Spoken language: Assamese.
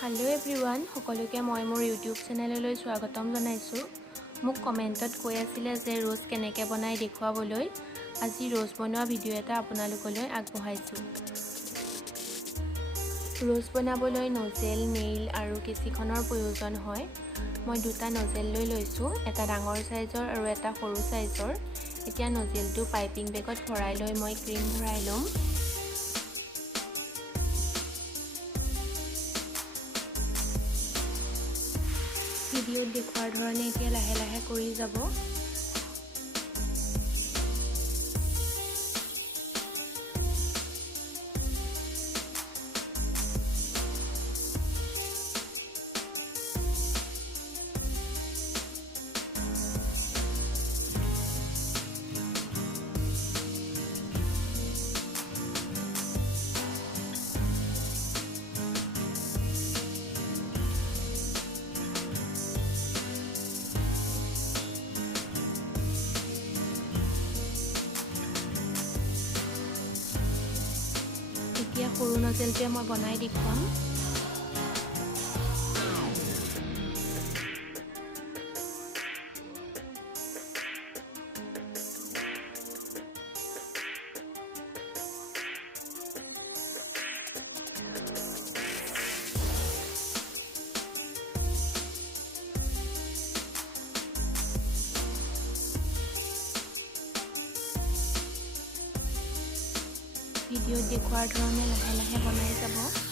হেল্ল' এভৰিৱান, সকলোকে মই মোৰ ইউটিউব চেনেললৈ স্বাগতম জনাইছোঁ। মোক কমেণ্টত কৈ আছিলে যে ৰ'জ কেনেকৈ বনাই দেখুৱাবলৈ। আজি ৰ'জ বনোৱা ভিডিঅ' এটা আপোনালোকলৈ আগবঢ়াইছোঁ। ৰ'জ বনাবলৈ নজেল, নেইল আৰু কেঁচিখনৰ প্ৰয়োজন হয়। মই দুটা নজেল লৈ লৈছোঁ, এটা ডাঙৰ চাইজৰ আৰু এটা সৰু চাইজৰ। এতিয়া নজেলটো পাইপিং বেগত ভৰাই লৈ মই ক্ৰীম ভৰাই ল'ম। ভিডিঅ'ত দেখুৱাৰ ধৰণে এতিয়া লাহে লাহে কৰি যাব। এতিয়া সৰু নজেলটোৱে মই বনাই দেখুৱাম। ভিডিঅ'ত দেখুৱাৰ ধৰণে লাহে লাহে বনাই যাব।